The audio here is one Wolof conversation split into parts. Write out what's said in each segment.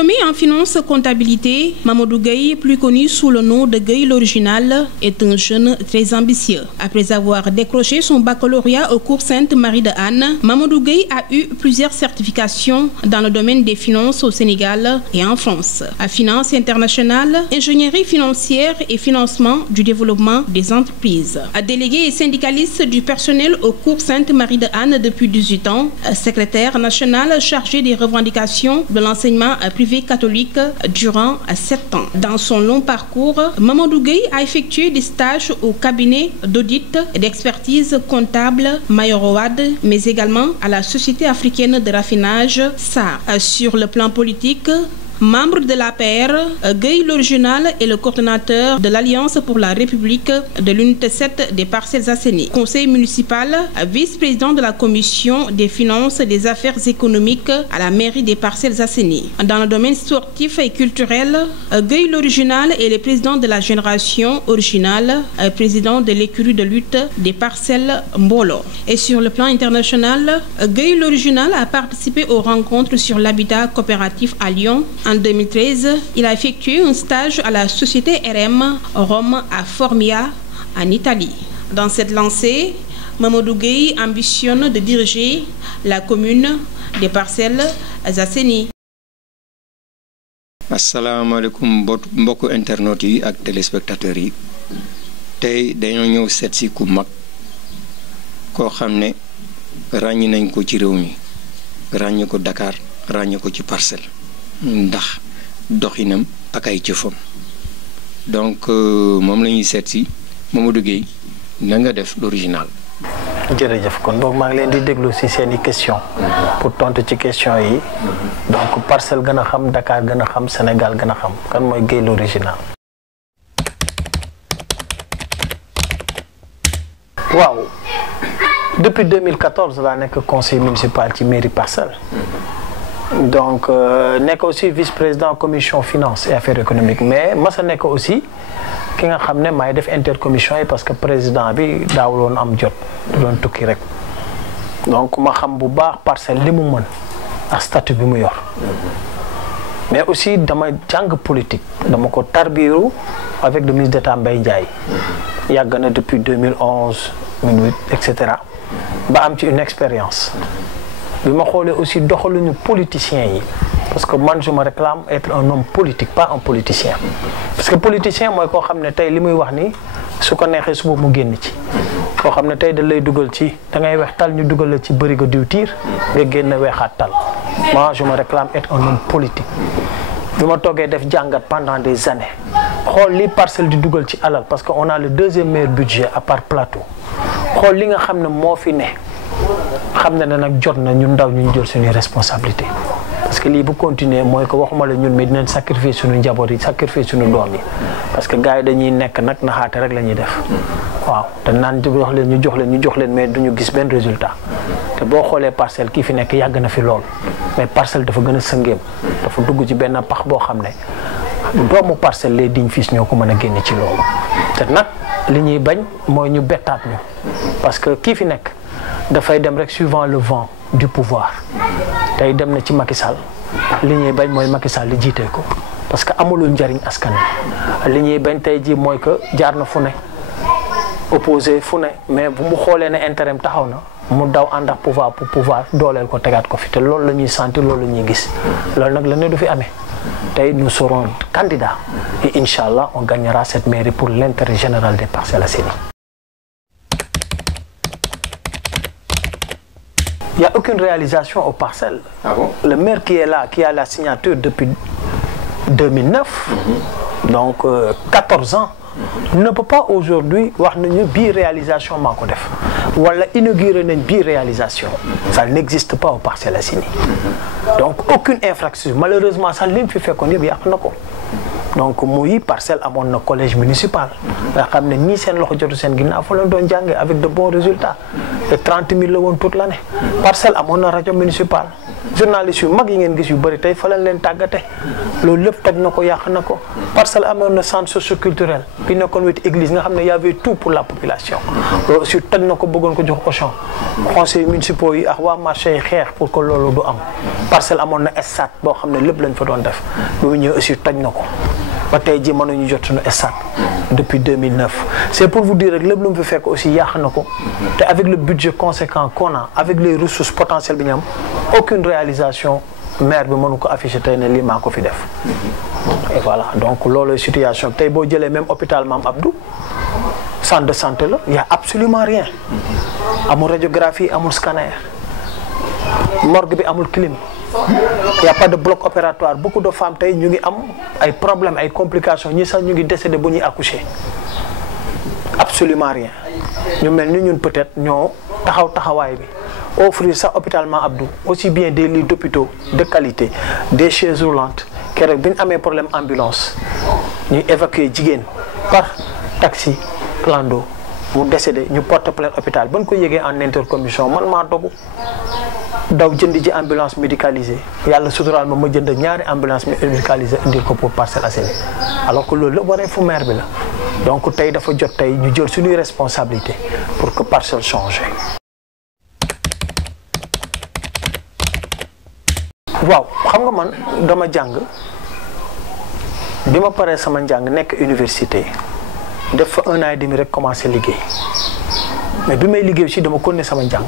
Diplômé en finance comptabilité, Mamadou Gueye, plus connu sous le nom de Gueye l'original, est un jeune très ambitieux. Après avoir décroché son baccalauréat au cours Sainte-Marie de Anne, Mamadou Gueye a eu plusieurs certifications dans le domaine des finances au Sénégal et en France. À finance internationale, ingénierie financière et financement du développement des entreprises. Délégué et syndicaliste du personnel au cours Sainte-Marie de Anne depuis 18 ans, secrétaire national chargé des revendications de l'enseignement privé catholique durant 7 ans. Dans son long parcours, Mamadou Gueye a effectué des stages au cabinet d'audit et d'expertise comptable Mayoro Wade, mais également à la Société africaine de raffinage SAR. Sur le plan politique, membre de l'APR, Gueye l'original est le coordonnateur de l'Alliance pour la République de l'unité 7 des Parcelles Assainies. Conseil municipal, vice-président de la commission des finances et des affaires économiques à la mairie des Parcelles Assainies. Dans le domaine sportif et culturel, Gueye l'original est le président de la génération originale, président de l'écurie de lutte des Parcelles Mbolo. Et sur le plan international, Gueye l'original a participé aux rencontres sur l'habitat coopératif à Lyon. En 2013, il a effectué un stage à la société RM Rome à Formia, en Italie. Dans cette lancée, Mamadou Gueye ambitionne de diriger la commune des Parcelles Assainies. asalaamaaleykum mbokku internautes yi ak téléspectateurs yi tey dañoo ñëw seet si ku mag koo xam ne ràññi nañ ko ci réew mi ràññi ko Dakar ràññi ko ci Parcelles ndax doxinam ak ay jëfam donc moom la ñuy seet si Mamadou Gueye na nga def l'original. jërëjëf kon boog maa ngi leen di déglu si seen i question pour tontu ci question yi donc Parcelles gën a xam Dakar gën a xam Sénégal gën a xam kan mooy Gueye l'original. waaw depuis 2014 laa nekk conseil municipal ci mairie Parcelles. donc nekk aussi vice-président commission finance et affaires économiques mais masa nekk aussi ki nga xam ne maay def intercommission yi parce que président bi daawuloon am jot doon tukki rek donc ma xam bu baax Parcelles li mu mën ak statut bi mu yor mais aussi dama jàng politique dama ko tarbiru avec le ministre d'État Mbaye Ndiaye yàgg na depuis 2011 2008 etc. ba am ci une expérience bi ma xoolee aussi doxaluñu politiciens yi parce que man je me réclame être un homme politique pas un politicien parce que politicien mooy koo xam ne tey li muy wax ni su ko neexee suba mu génn ci koo xam ne tey da lay dugal ci da ngay weex tal ñu dugal la ci bërigo diwtiir nga génn weexaat tal moi je me réclame être un homme politique bi ma toogee def jàngat pendant des années xool li Parcelles di dugal ci alal parce que on a le deuxième meilleur budget à part Plateau xool li nga xam ne moo fi ne xam na ne nag jot na ñun ndaw ñu jël suñuy responsabilité parce que lii bu continuer mooy que waxuma la ñun mais dinañ sacrifier suñu njaboot yi sacrifier suñu doom yi parce que gars yi dañuy nekk nag naxaate rek la ñuy def waaw te naan wax leen ñu jox leen mais duñu gis benn résultat te boo xoolee Parcelles kii fi nekk yàgg na fi lool mais Parcelles dafa gën a sëngeem dafa dugg ci benn pax boo xam ne doomu Parcelles les dignes fils ñoo ko mën a génne ci loolu te nag li ñuy bañ mooy ñu bettaat ñu parce que kii fi nekk dafay dem rek suivant le vent du pouvoir tey dem na ci Macky Sall li ñuy bañ mooy Macky Sall li jiitee ko parce que amulul njariñ askan wi li ñuy bañ tey ji mooy que jaar na fu ne opposé fu ne mais bu mu xoolee ne intérêt taxaw na mu daw ànd ak pouvoir pour pouvoir dooleel ko tegaat ko fi te loolu la ñuy sentir loolu la ñuy gis loolu nag la ne du fi amee tey nous serons candidats et Inch'Allah on gagnera cette mairie pour l'intérêt général des Parcelles Assainies. Il n'y a aucune réalisation aux Parcelles. Ah bon? Le maire qui est là, qui a la signature depuis 2009, donc 14 ans, ne peut pas aujourd'hui wax nañu bii réalisation maa ko def wala inaugurer nañ bii réalisation. Ça n'existe pas aux Parcelles Assainies. Donc aucune infrastructure malheureusement sax li mu fi fekkoon yëpp yàq na ko donc muy Parcelles amoon na collège municipal nga xam ne nii seen loxo jotu seen ginnaaw fa la doon jàngee avec de bons résultats te 30 000 la woon toute l'année. Parcelles amoon na rajo municipal journalistes yu mag yi ngeen gis yu bëri tey fa lañ leen tàggate loolu lépp toj na ko yàq na ko. Parcelles amoon na centre socio-culturel bi nekkoon wetu église nga xam ne y avait tout pour la population loolu aussi toj na ko bëggoon ko jox Auchan conseils municipaux yi ak waa marché yi xeex pour que loolu du am. Parcelles amoon na stade boo xam ne lépp lañ fa doon def bi mu ñëw aussi toj na ko ba tey ji mënuñu jot suñu stade depuis 2009 c'est pour vous dire rek lépp lu mu fi fekk aussi yàq na ko te avec le budget conséquent qu'on a avec les ressources potentielles bi ñu am aucune réalisation maire bi mënu ko afficher tey ne lii maa ko fi def et voilà donc loolu situation tey boo jëlee même hôpital Mame Abdou centre de santé la y a absolument rien amul radiographie amul scanner morgue bi amul clim y a pas de bloc opératoire beaucoup de femmes tey ñu ngi am ay problèmes ay complications ñi sax ñu ngi décédé bu ñuy accoucher absolument rien ñu mel ni ñun peut-être ñoo taxawaay bi offrir sax hôpital Mame Abdou aussi bien des lits d'hôpitaux de qualité des chaises roulantes keroog bi ñu amee problème ambulance ñuy évacuer jigéen par taxi clando mu décédé ñu porte plainte hôpital ba ñu ko yëgee en intercommission man maa dogu daw jënd ji ambulance médicalisée yàlla suturaal ma jënd ñaari ambulance médicalisée indil ko pour Parcelles Assainies alors que loolu la waree fu maire bi la donc tey dafa jot tey ñu jël suñuy responsabilité pour que Parcelles change. waaw xam nga man dama jàng bi ma paree sama njàng nekk université def fa 1 an et demi rek commencé liggéey mais bi may liggéey aussi dama continuer sama njàng.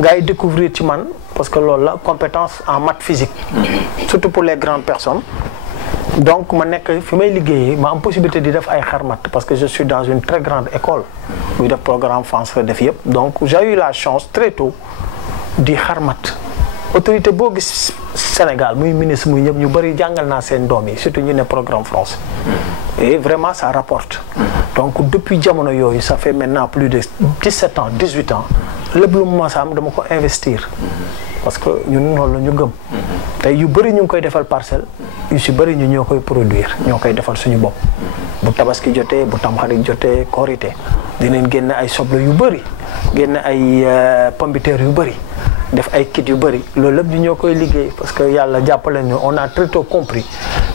gars yi découvrir ci man parce que loolu la compétence en maths physique surtout pour les grandes personnes donc ma nekk fi may liggéeyee ma am possibilité di def ay xarmat parce que je suis dans une très grande école buy def programme français def yëpp donc j'ai eu la chance très tôt di xarmat autorité boo gis Sénégal muy ministre muy ñëpp ñu bëri jàngal naa seen doom yi surtout ñu ne programme français et vraiment ça rapporte donc depuis jamono yooyu ça fait maintenant plus de 17 ans 18 ans lépp lu mu mos a am dama ko investir parce que ñun loolu la ñu gëm tey yu bëri ñu ngi koy defal Parcelles yu si bëri ñu ñoo koy produire ñoo koy defal suñu bopp bu tabaski jotee bu tamxarit jotee korité dinañ génn ay soble yu bëri génn ay pomme de terre yu bëri def ay kit yu bëri loolu lépp ñu ñoo koy liggéey parce que yàlla jàppale ñu on a très tôt compris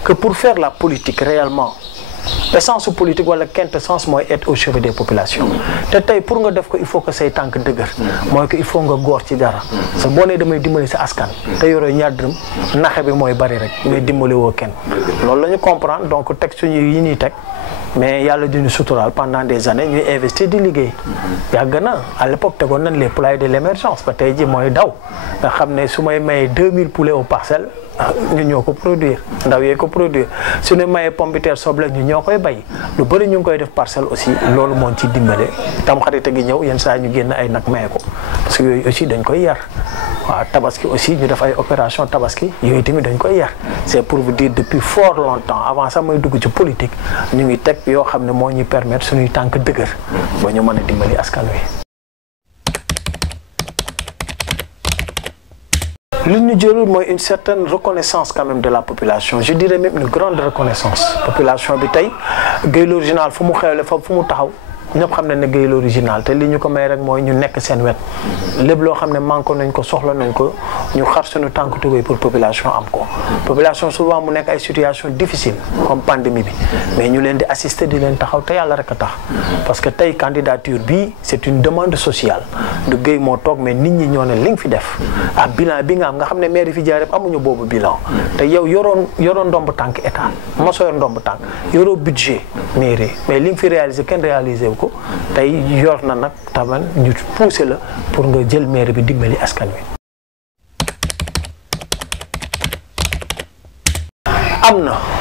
que pour faire la politique réellement l'essence politique wala quintessence mooy être au chevet des populations te tey pour nga def ko il faut que say tànk dëgër mooy que il faut nga góor ci dara parce que boo nee damay dimbali sa askan te yoroo ñaar dërëm naxe bi mooy bari rek mais dimbali woo kenn loolu la ñu comprendre donc teg suñu yi ñuy teg mais yàlla duñu suturaal pendant des années ñuy investir di liggéey yàgg na à l'époque tegoon nañ les poulaillers de l'émergence ba tey ji mooy daw nga xam ne su may mayee 2000 poulets aux Parcelles ñu ñoo ko produire ndaw yee ko produire su ñu mayee pomme de terre soble ñu ñoo koy bay lu bëri ñu ngi koy def Parcelles aussi loolu moom ci dimbale tam xarit gi ñëw yenn saa ñu génn ay nag maye ko parce que yooyu aussi dañ koy yar waaw tabaski aussi ñu def ay opération tabaski yooyu tamit dañ koy yar c'est pour vous dire depuis fort longtemps avant sax may dugg ci politique ñu ngi teg yoo xam ne moo ñuy permettre suñuy tànk dëgër ba ñu mën a dimbali askan wi. li ñu jël mooy une certaine reconnaissance quand même de la population je dirais même une grande reconnaissance population bi tey Gueye l'original fu mu xewle fa fu mu taxaw ñëpp xam ne ne Gueye l'original te li ñu ko may rek mooy ñu nekk seen wet lépp loo xam ne manqué nañ ko soxla nañ ko ñu xar suñu tànk tubéy pour population am ko population souvent mu nekk ay situation difficile comme pandémie bi mais ñu leen di assister di leen taxaw te yàlla rek a tax parce que tey candidature bi c'est une demande sociale du Gueye moo toog mais nit ñi ñoo ne li nga fi def ah bilan bi nga am nga xam ne maire yi fi jaar yëpp amuñu boobu bilan te yow yoroon ndomb tànk état mosoo yor ndomb tànk yoroo budget mairie mais li nga fi réalisé kenn réalisé wu ko tey yor na nag taman ñu poussé la pour nga jël maire bi dimbali askan wi.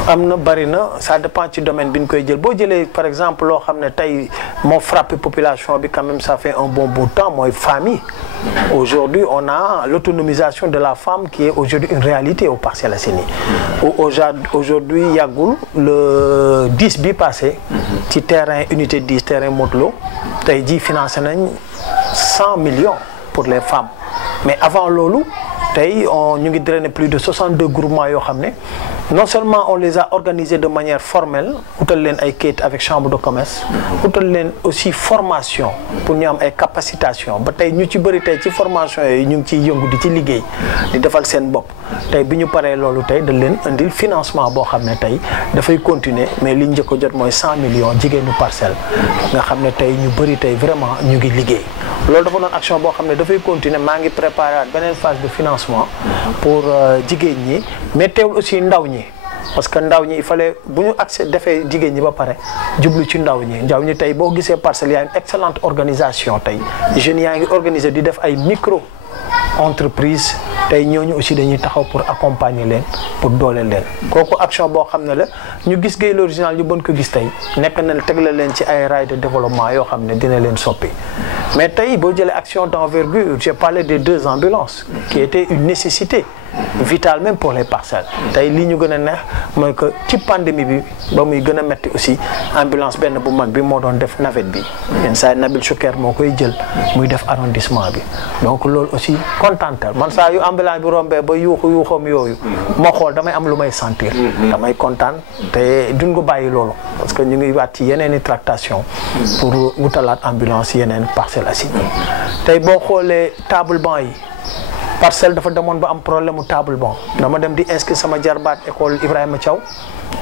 am na bari na ça dépend ci domaine bi ñu koy jël boo jëlee par exemple loo xam ne tey moo frappé population bi quand même ça fait un bon bout de temps mooy famille. Aujourd'hui on a l'autonomisation de la femme qui est aujourd'hui une réalité aux Parcelles Assainies. Aujourd'hui yàggul le 10 bi passé ci terrain unité 10 terrain Modlo tey jii financé nañ 100 millions pour les femmes mais avant loolu tey ñu ngi drainer plus de 62 groupements yoo xam ne non seulement on les a organisés de manière formelle utal leen ay kayit avec chambre de commerce utal leen aussi formation pour ñu am ay capacitation ba tey ñu ci bëri tey ci formation yooyu ñu ngi ciy yëngu di ci liggéey di defal seen bopp tey bi ñu paree loolu tey dañ leen indil financement boo xam ne tey dafay continuer mais li njëkk a jot mooy 100 millions jigéenu Parcelles nga xam ne tey ñu bëri tey vraiment ñu ngi liggéey loolu dafa doon action boo xam ne dafay continuer maa ngi préparer beneen phase de financement pour jigéen ñi mais teewul aussi ndaw ñi parce que ndaw ñi il fallait bu ñu accès defee jigéen ñi ba pare jublu ci ndaw ñi tey boo gisee Parcelles y a une excellente organisation tey jeunes yaa ngi organiser di def ay micro entreprise tey ñooñu aussi dañuy taxaw pour accompagner leen pour dooleel leen kooku action boo xam ne la ñu gis Gueye l'original ñu bon ko gis tey nekk na tegle leen ci ay rails de développement yoo xam ne dina leen soppi mais tey boo jëlee action d'envergure j'ai parlé des 2 ambulances qui étaient une nécessité vitale même pour les Parcelles tey li ñu gën a neex mooy que ci pandémie bi ba muy gën a metti aussi ambulance benn bu mag bi moo doon def navette bi yenn saa yi Nabil Choucair moo koy jël muy def arrondissement bi donc loolu aussi contentel man saa yu ambulance bi rombee ba yuuxoom yooyu ma xool damay am lu may sentir damay kontaan te duñ ko bàyyi loolu parce que ñu ngi waat ci yeneen i tractation pour wutalaat ambulance yeneen Parcelles Assainies tey boo xoolee table banc yi Parcelles dafa demoon ba am problème mu table banc dama dem di inscrire sama jarbaat école Ibrahima Thiaw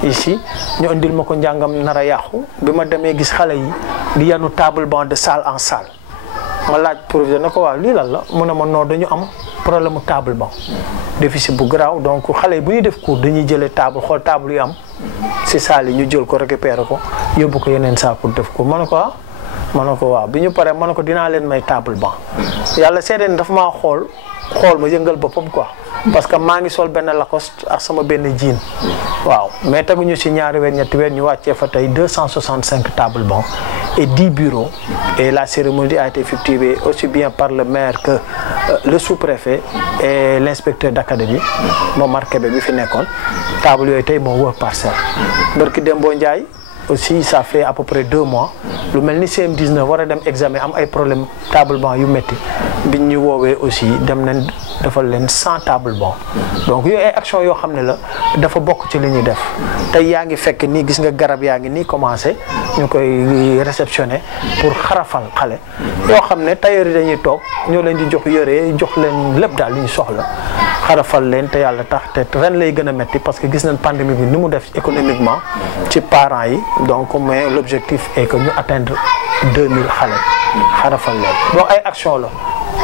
ici ñu indil ma ko njàngam nar a yàqu bi ma demee gis xale yi di yanu table banc de salle en salle ma laaj proviseur na ko waaw lii lan la mu ne ma non dañu am problème mu table banc déficit bu garaaw donc xale yi bu ñuy def cours dañuy jëlee table xool table yu am si salle yi ñu jël ko récupérer ko yóbbu ko yeneen salle pour def ko ma ne ko waaw bi ñu paree ma ne ko dinaa leen may table banc yàlla seedeen dafa maa xool ma yëngal boppam quoi parce que maa ngi sol benn Lacoste ak sama benn jean waaw mais teguñu ci ñaari weer ñetti weer ñu wàccee fa tey 265 table banc et 10 bureaux et la cérémonie a été effectuée aussi bien par le maire que le sous-préfet et l'inspecteur d'académie Momar Kébé bi fi nekkoon table yooyu tey moo wër Parcelles barki Dembo Ndiaye aussi ça fait à peu près 2 mois lu mel ni CM19 war a dem examen am ay problème table banc yu métti biñ ñu woowee aussi dem nañ defal leen 100 table banc donc yooyu ay action yoo xam ne la dafa bokk ci li ñuy def tey yaa ngi fekk nii gis nga garab yaa ngi nii commencé ñu koy réceptionner pour xarafal xale yoo xam ne tailleur yi dañuy toog ñoo leen di jox yére jox leen lépp daal li ñu soxla xarafal leen te yàlla tax te ren lay gën a métti parce que gis nañ pandémie bi ni mu def économiquement ci parents yi donc mais l'objectif est que ñu atteindre 2000 xale xarafal leen donc ay action la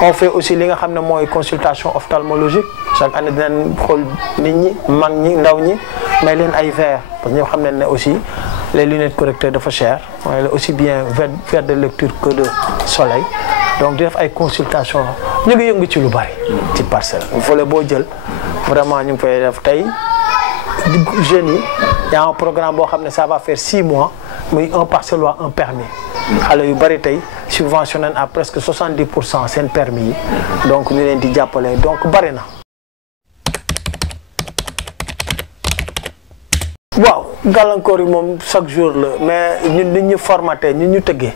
on fait aussi li nga xam ne mooy consultation ophtalmologique chaque année dinañ xool nit ñi mag ñi ndaw ñi may leen ay verres parce que ñoo xam ne aussi les lunettes correcteurs dafa cher mooy la aussi bien verre de lecture que de soleil donc di def ay consultation ñu ngi yëngu ci lu bari ci Parcelles volet boo jël vraiment ñu ngi fay def tey jeunes yi y a un programme boo xam ne ça va faire 6 mois muy un Parcellois un permis xale yu bari tey subventionné à presque 70% seen permis yi donc ñu leen di jàppale donc bari na. waaw gàllankoor yi moom chaque jour la mais ñun nit ñu formaté ñun ñu tëggee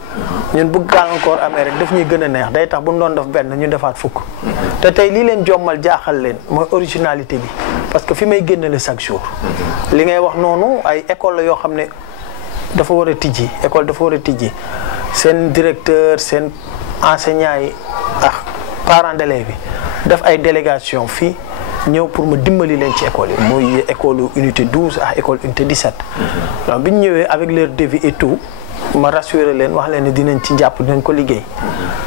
ñun bu gàllankoor amee rek daf ñuy gën a neex day tax bu ñu doon def benn ñu defaat fukk te tey lii leen jommal jaaxal leen mooy originalité bi parce que fi may génnale chaque jour li ngay wax noonu ay école la yoo xam ne dafa war a tijji école dafa war a tijji seen directeur seen enseignants yi ak parents d'élèves yi def ay délégation fii ñëw pour ma dimbali leen ci école yi muy école unité 12 ak école unité 17 donc bi ñu ñëwee avec leur devis et tout ma rassuré leen wax leen ne dinañ ci jàpp dinañ ko liggéey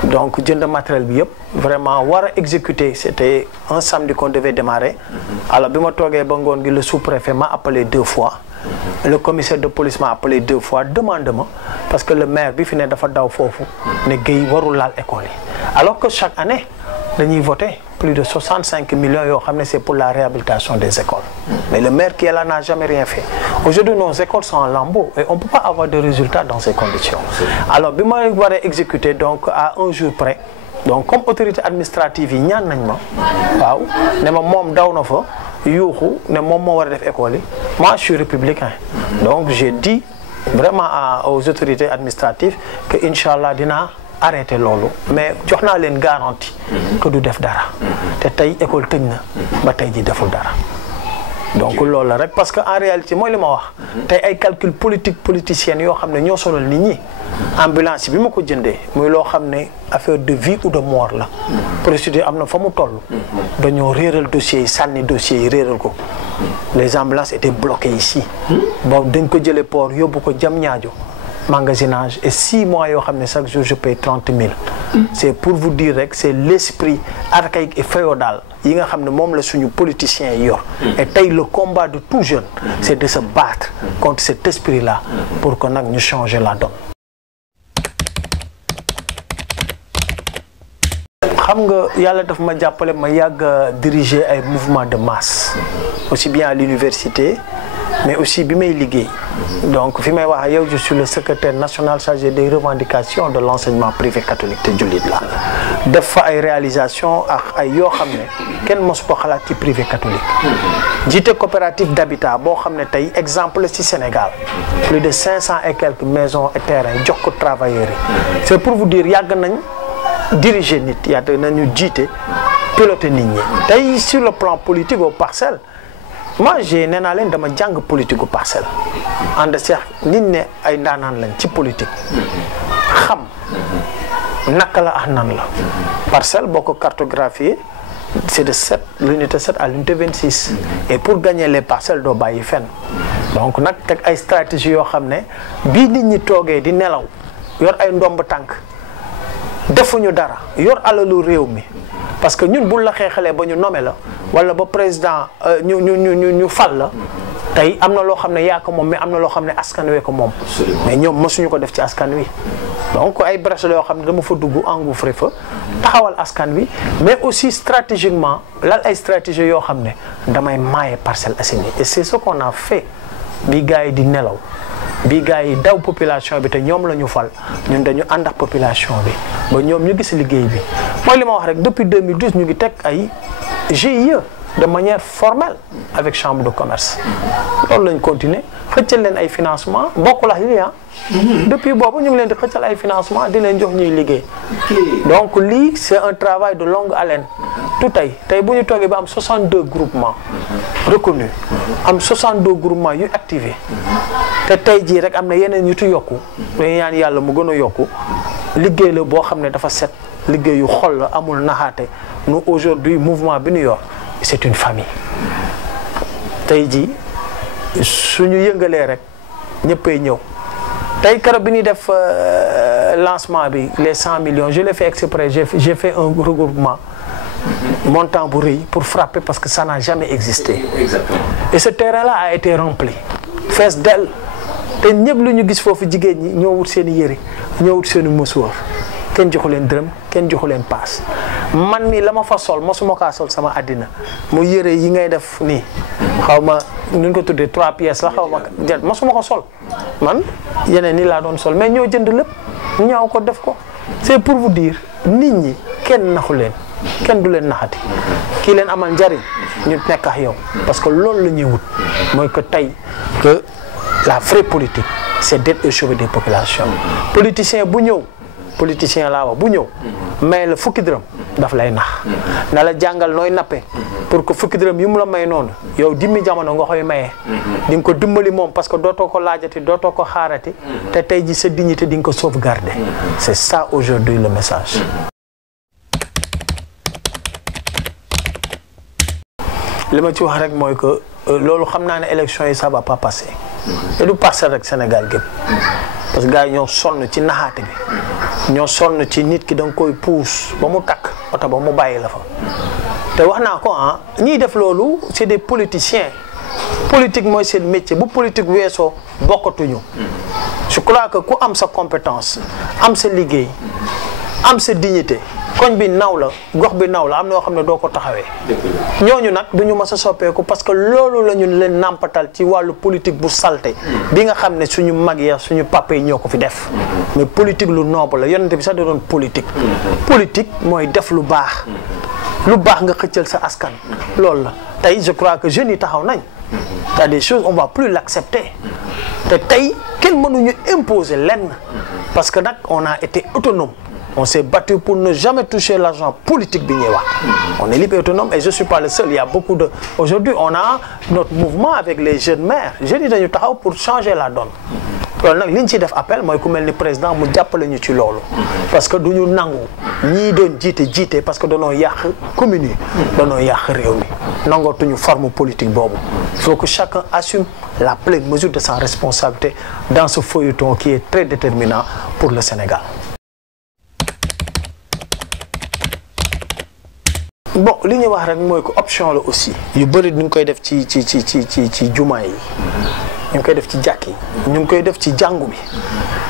donc jënd matériel bi yëpp vraiment war a exécuter c'était un samedi qu'on devait démarrer alors bi ma toogee ba ngoon gi le sous-préfet m'a appelé 2 fois le commissaire de police m'a appelé 2 fois demande ma parce que le maire bi fi ne dafa daw foofu ne Gueye warul laal école yi alors que chaque année dañuy voter plus de 65 millions yoo xam ne c'est pour la réhabilitation des écoles mais le maire qui est là n'a jamais rien fait aujourd'hui nos écoles sont en lambeaux et on peut pas avoir de résultats dans ces conditions alors bi ma war a exécuter donc à un jour près donc comme autorité administrative yi ñaan nañ ma waaw ne ma moom daw na fa yuuxu ne moom moo war a def école yi moi je suis républicain donc j'ai dit vraiment aux autorités administratives que inchallah dinaa arrêté loolu mais jox naa leen garantie que du def dara te tey école tëj na ba tey ji deful dara donc loolu la rek parce que en réalité mooy li ma wax tey ay calcul politique politicienne yoo xam ne ñoo sonal nit ñi ambulance bi ma ko jëndee muy loo xam ne affaire de vie ou de mort la procédure am na fa mu toll dañoo réeral dossiers yi sànni dossiers yi réeral ko les ambulances étaient bloquées ici boobu dañ ko jëlee port yóbbu ko Diamniadio magasinage et 6 mois yoo xam ne chaque jour je paye 30 000 c'est pour vous dire rek c'est l'esprit archaïque et féodal yi nga xam ne moom la suñu politiciens yi yor et tey le combat de tout jeune c'est de se battre contre cet esprit là pour que nag ñu changer la donne. xam nga yàlla daf ma jàppale ma yàgg diriger ay mouvements de masse aussi bien à l'université mais aussi bi may liggéey donc fi may wax yow je suis le secrétaire national chargé des revendications de l'enseignement privé catholique te jullit la def fa ay réalisations ak ay yoo xam ne kenn mosu ko xalaat ci privé catholique jiite coopérative d'habitat boo xam ne tey exemple ci Sénégal plus de 500 et quelques maisons et terrains jox ko travailleurs yi c'est pour vous dire yàgg nañ diriger nit yàgg nañu jiite piloter nit ñi tey sur le plan politique aux Parcelles moi j'ai nee naa leen dama jàng politique gu Parcelles ànd seex nit ne ay ndaanaan lañ ci politique xam naka la ak nan la Parcelles boo ko cartographier c'est de l'unité 7 à l'unité 26 et pour gagner les parcelles doo bàyyi fenn donc nag teg ay stratégie yoo xam ne bii nit ñi toogee di nelaw yor ay ndomb tànk defuñu dara yor alalu réew mi parce que ñun bu la xeexalee ba ñu nommé la wala ba président ñu fal la tey am na loo xam ne yaa ko moom mais am na loo xam ne askan wee ko moom mais ñoom mësuñu ko def ci askan wi donc ay brèche la yoo xam ne dama fa dugg engouffré fa taxawal askan wi mais aussi stratégiquement lal ay stratégie yoo xam ne damay maaye Parcelles Assainies et c'est ce qu'on a fait bi gars yi di nelaw bi gars yi daw population bi te ñoom la ñu fal ñun dañu ànd ak population bi ba ñoom ñu gis liggéey bi mooy li ma wax rek depuis 2012 ñu ngi teg ay GIE de manière formelle avec chambre de commerce loolu lañ continuer xëccal leen ay financement bokkul ak lii depuis boobu ñu ngi leen di xëccal ay financement di leen jox ñuy liggéey donc lii c'est un travail de longue haleine tout tey bu ñu toogee ba am 62 groupements reconnus am 62 groupements yu activés te tey jii rek am na yeneen yu tu yokku dañu ñaan yàlla mu gën a yokku liggéey la boo xam ne dafa set liggéey yu xol la amul naxaate nous aujourd'hui mouvement bi ñu yor c'est une famille tey jii suñu yëngalee rek ñëppay ñëw tey keroog bi ñuy def lancement bi les 100 millions je l'ai fait exprès j'ai fait un regroupement montant bu rëy pour frapper parce que ça n'a jamais existé. Exactement. Et ce terrain-là a été rempli fees del te ñëpp lu ñu gis foofu jigéen ñi ñoo wut seen i yëre ñoo wut seen i musuwaar kenn joxu leen dërëm kenn joxu leen paas man mii la ma fa sol mosuma kaa sol sama àddina mu yëre yi ngay def nii xaw ma nu ñu ko tuddee 3 pièces la xaw ma jël mosuma ko sol man yeneen nii laa doon sol mais ñoo jënd lépp ñaaw ko def ko c'est pour vous dire nit ñi kenn naxu leen kenn du leen naxati kii leen amal njariñ ñu nekk ak yow parce que loolu la ñuy wut mooy que tey que la vraie politique c'est d'être au chevet des populations politicien bu ñëw politicien laa wax bu ñëw may la fukki dërëm daf lay nax na la jàngal nooy nappe pour que fukki dërëm yi mu la may noonu yow dimmi jamono nga koy mayee di nga ko dimbali moom parce que dootoo ko laajati dootoo ko xaarati te tey ji sa dignité di nga ko sauvegarder c'est ça aujourd'hui le message. li ma ci wax rek mooy que loolu xam naa ne élection yi ça va pas passer et du Parcelles rek Sénégal gépp parce que gars yi ñoo sonn ci naxaate bi ñoo sonn ci nit ki da nga koy puus ba mu takk oto ba mu bàyyi la fa te wax naa ko ñiy def loolu c'est des politiciens politique mooy seen métier bu politique weesoo bokkatuñu je crois que ku am sa compétence am sa liggéey am sa dignité koñ bi naw la gox bi naw la am na yoo xam ne doo ko taxawee ñooñu nag duñu mës a soppeeku parce que loolu la ñu leen nàmpatal ci wàllu politique bu salte bi nga xam ne suñu mag ya suñu papa yi ñoo ko fi def mais politique lu noble la yonent bi sax da doon politique politique mooy def lu baax nga xëccal sa askan loolu la tey je crois que jeunes yi taxaw nañ y a des choses on va plus l'accepter te tey kenn mënuñu imposer lenn parce que nag on a été autonome on s'est battu pour ne jamais toucher l'argent politique bi ñuy wax. On est libre et autonome et je suis pas le seul. Il y a beaucoup de aujourd'hui on a notre mouvement avec les jeunes maires jeunes yi dañu taxaw pour changer la donne. loolu nag li ñu ciy def appel mooy ku mel ni président mu jàppale ñu ci loolu. parce que du ñu nangu ñii doon jiite parce que danoo yàq communes yi. danoo yàq réew mi nangootuñu forme politique boobu. Il faut que chacun assume la pleine mesure de sa responsabilité dans ce feuilleton qui est très déterminant pour le Sénégal. Bon li ñu wax rek mooy que option la aussi. yu bëri ñu ngi koy def ci jumaa yi. ñu ngi koy def ci jàkk yi. ñu ngi koy def ci jàngu bi.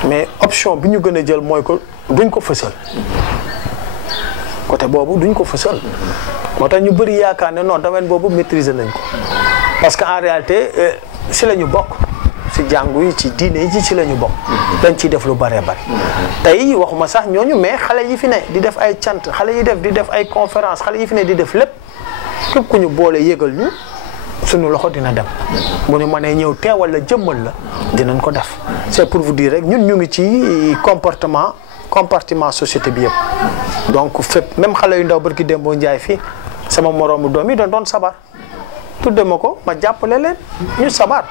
mais option bi ñu gën a jël mooy que duñ ko fësal. côté boobu duñ ko fësal. moo tax ñu bëri yaakaar ne non domaine boobu maîtriser nañ ko. parce que en réalité si la ñu bokk. ci jàngu yi ci diine yi ci la ñu bokk. dañ ciy def lu bëree bëri. tey waxuma sax ñooñu mais xale yi fi ne di def ay cant xale yi di def ay conférence xale yi fi ne di def lépp képp ku ñu boole yëgal ñu suñu loxo dina dem. bu ñu mënee ñëw teewal la jëmmal la dinañ ko def. c'est pour vous dire rek ñun ñu ngi ci comportement société bi yëpp. donc fépp même xale yu ndaw barki Dembo Njaay fii sama moroomu doom yi doon sabar. tudde ma ko ma jàppale leen ñu sabar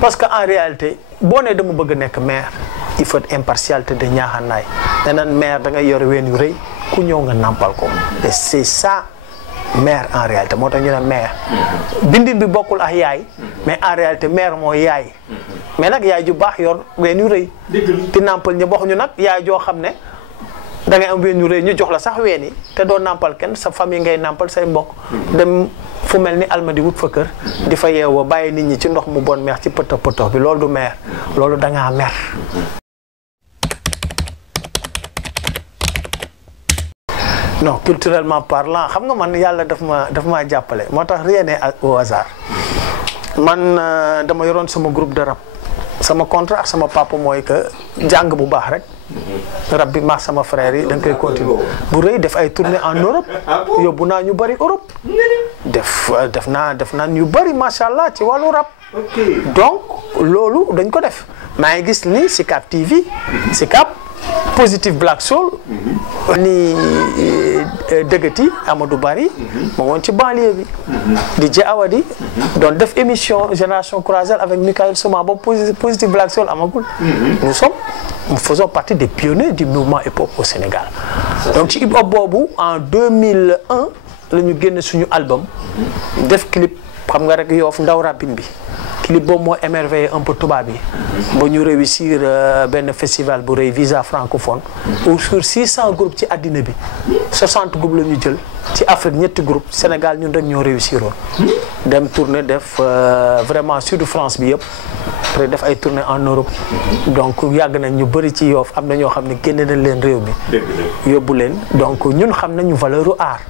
parce que en réalité boo nee dama bëgg nekk maire il faut impartialité de ñaaxanaay ne naan maire da ngay yor ween yu rëy ku ñëw nga nàmpal ko et c'est ça maire en réalité moo tax ñu ne maire bindin bi bokkul ak yaay mais en réalité maire mooy yaay mais nag yaay ju baax yor ween yu rëy di nàmpal ñi waxuñu nag yaay joo xam ne da ngay am ween yu rëy ñu jox la sax ween yi te doo nàmpal kenn sa famille ngay nàmpal say mbokk dem fu mel ni Almadi wut fa kër di fa yeewoo bàyyi nit ñi ci ndox mu bon meex ci pëtox pëtox bi loolu du meer loolu da ngaa mer. non culturellement parlant xam nga man yàlla daf ma jàppale moo tax rien n'est au hasard man dama yoroon sama groupe de rap sama contrat ak sama papa mooy que jàng bu baax rek. rab bi maax sama frère yi da nga koy continuer bu rëy def ay tournée en Europe yóbbu naa ñu bëri Europe def naa ñu bëri macha allah ci wàllu rab donc loolu dañ ko def maa ngi gis ni Sicap TV Sicap Positive Black Soul ni dëggati Amadou Bari moo woon ci banlieue bi DJ Awadi doon def émission Génération Croiselle avec Michael Souma boobu Positive Black Soul amagul nous faisons partie des pionniers du mouvement hip-hop au Sénégal donc ci hip-hop boobu en 2001 la ñu génn suñu album def clip xam nga rek Yoff ndaw rapping bi clip boobu moo émerveillé un peu tubaab yi ba ñu réussir benn festival bu rëy visa francophone où sur 600 groupes ci àddina bi 60 groupes la ñu jël ci Afrique ñetti groupe Sénégal ñun rek ñoo réussir woon dem tourner def vraiment sud France bi yëpp après def ay tournée en Europe donc yàgg nañ ñu bëri ci Yoff am na ñoo xam ne génne nañ leen réew mi yóbbu leen donc ñun xam nañu valeur u art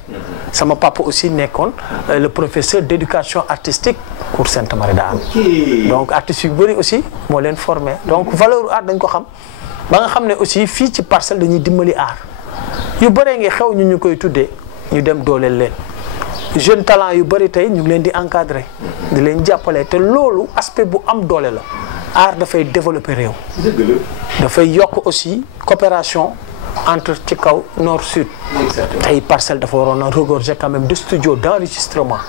sama papa aussi nekkoon le professeur d'éducation artistique pour Sainte Marie de Hann donc artistes yu bëri aussi moo leen formé donc valeur u art dañ ko xam ba nga xam ne aussi fii ci Parcelles dañuy dimbali art yu bëree ngi xew ñu koy tuddee ñu dem dooleel leen jeune talent yu bëri tey ñu ngi leen di encadrer di leen jàppale te loolu aspect bu am doole la art dafay développer réew dafay yokk aussi coopération entre ci kaw nord sud tey Parcelles dafa waroon a regorger quand même de studios d'enregistrement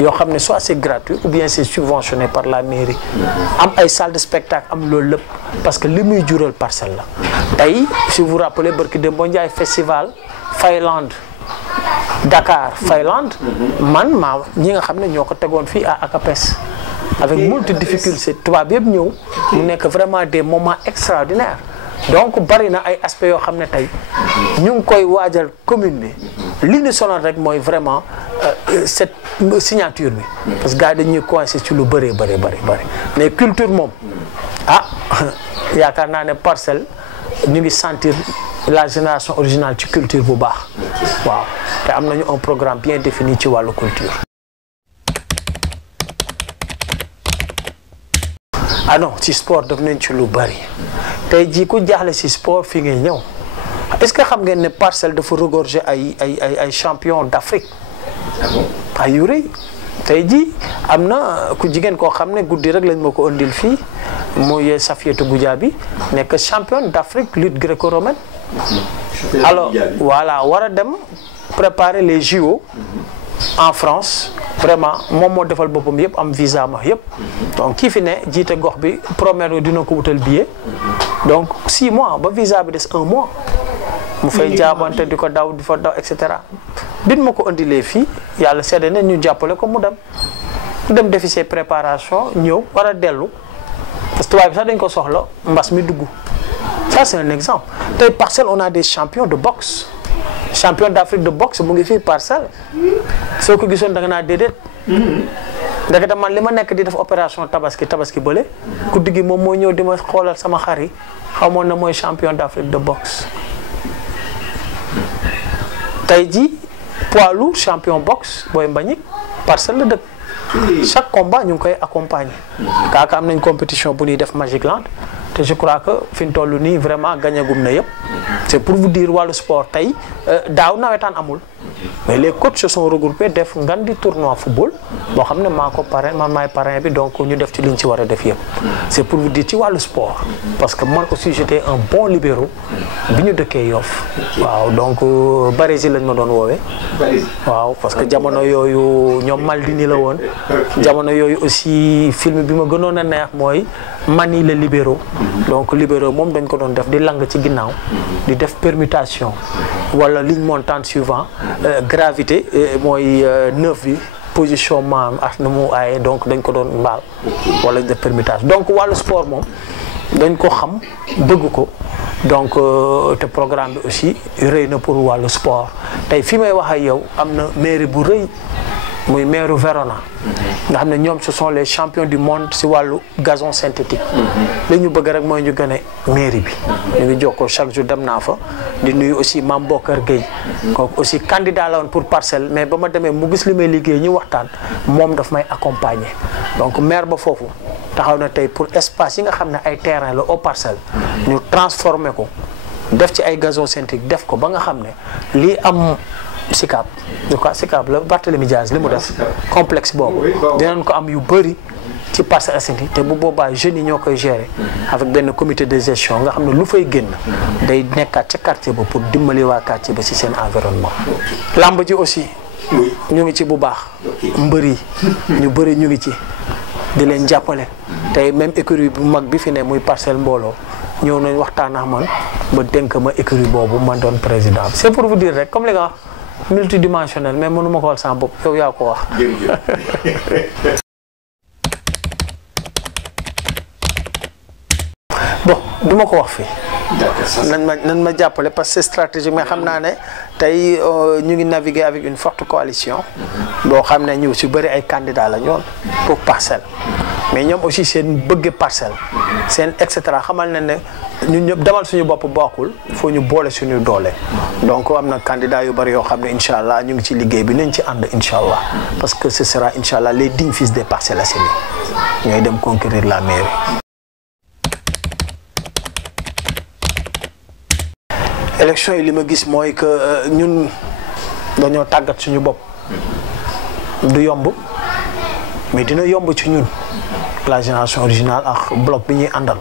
yoo xam ne soit c'est gratuit ou bien c'est subventionné par la mairie am ay salle de spectacle am loolu lépp parce que li muy jural Parcelles la tey si vous vous rappelez barki Dembo Ndiaye festival Fayland Dakar Fayland man maa ñi nga xam ne ñoo ko tegoon fii à Akapes avec moult difficultés tubaab yëpp ñëw mu nekk vraiment des moments extraordinaires donc bari na ay aspects yoo xam ne tey ñu ngi koy waajal commune bi li ñu sonal rek mooy vraiment cette signature bi parce que gars yi dañuy coincé ci lu bëree bëri mais culture moom yaakaar naa ne Parcelles ñu ngi sentir la génération originale ci culture bu baax waaw te am nañu un programme bien défini ci wàllu culture. ah non ci sport def nañ ci lu bari tey jii ku jaaxle ci sport fii ngay ñëw est-ce que xam ngeen ne Parcelles dafa regorger ay champion d'Afrique ay yu rëy tey jii am na ku jigéen koo xam ne guddi rek lañ ma ko andil fii muy Safiatou Goudiaby nekk championne d'Afrique lutte gréco-romaine alors voilà war a dem préparer les JO en France vraiment moom moo defal boppam yëpp am visa ma yëpp donc kii fi ne jiite gox bi promettre dina ko wutal billet donc 6 mois ba visa bi des 1 mois mu fay jaabante di ko daw di fa daw et cetera bin ma ko indilee fii yàlla seede na ñu jàppale ko mu dem defi ses préparation ñëw war a dellu parce que tubaab bi sax dañ ko soxla mbas mi dugg ça c'est un exemple tey Parcelles on a des champions de boxe champion d'Afrique de boxe mu ngi fii Parcelles soo ko gisoon da nga naa déedéet ndekete man li ma nekk di def opération tabaski bële guddi gi moom mooy ñëw di ma xoolal sama xar yi xamoon na mooy champion d'Afrique de boxe tey ji poids lourd champion boxe Boy Mbagnick Parcelles la dëkk chaque combat ñu ngi koy accompagner kaaka am nañ compétition bu ñuy def Magic Land te je crois que fi ñu toll nii vraiment gagné gum na yëpp c'est pour vous dire wàllu sport tey daaw nawetaan amul mais les coachs se sont regroupés def ngan di tournoi football boo xam ne maa ko parrain man maay parrain bi donc ñu def ci liñ ci war a def yëpp c'est pour vous dire ci wàllu sport parce que man aussi j'étais un bon libéro bi ñu dëkkee Yoff waaw donc Barési lañ ma doon woowee waaw parce que jamono yooyu ñoom Maldini la woon jamono yooyu aussi film bi ma gënoon a neex mooy Mani le libéro donc libéro moom dañ ko doon def di lang ci ginnaaw di def permutation wala ligne montante suivant gravité mooy 9 bi position maam ak na mu aaye donc dañ ko doon mbaal wala def permutation donc wàllu sport moom dañ ko xam bëgg ko donc te programme bi aussi rëy na pour wàllu sport tey fi may wax ak yow am na mairie bu rëy muy maire Verona nga xam ne ñoom ce sont les champions du monde si wàllu gazon synthétique li ñu bëgg rek mooy ñu gën a mairie bi ñu ngi jokkoo chaque jour dem naa fa di nuyu aussi Mame Bokar Gueye kooku aussi candidat la woon pour Parcelles mais ba ma demee mu gis li may liggéey ñu waxtaan moom daf may accompagner donc maire ba foofu taxaw na tey pour espace yi nga xam ne ay terrain la au Parcelles ñu transformer ko def ci ay gazon synthétique def ko ba nga xam ne lii am Sicap je crois Sicap la Barthélémy Diaz li mu def complexe boobu dinañ ko am yu bëri ci Parcelles Assainies te bu boobaa jeunes yi ñoo koy gérer avec benn comité de gestion nga xam ne lu fay génn day nekkaat ca quartier ba pour dimbali waa quartier ba ci seen environnement. lamb ji aussi ñu ngi ci bu baax mbër yi ñu bëri ñu ngi ci di leen jàppale tey même écurie bu mag bi fi ne muy Parcelles mbooloo ñëw nañ waxtaan ak man ba dénk ma écurie boobu ma doon président c'est pour vous dire rek comme li nga wax multidimensionnel mais mënuma ko wal sama bopp yow yaa ko wax. bon duma ko wax fii nan ma jàppale parce que c'est stratégique mais xam naa ne tey ñu ngi naviguer avec une forte coalition boo xam ne ñu si bëri ay candidats la ñoon pour Parcelles mais ñoom aussi seen bëgge Parcelles seen et cetera xamal na ne ñun ñëpp demal suñu bopp bokkul foo ñu boole suñu doole donc am na candidat yu bëri yoo xam ne incha allah ñu ngi ci liggéey bi nañ ci ànd incha allah parce que ce sera incha allah les dignes fils des Parcelles Assainies ñooy dem conquérir la mairie. élection yi li ma gis mooy que ñun dañoo tàggat suñu bopp du yomb mais dina yomb ci ñun la génération originale ak bloc bi ñuy àndal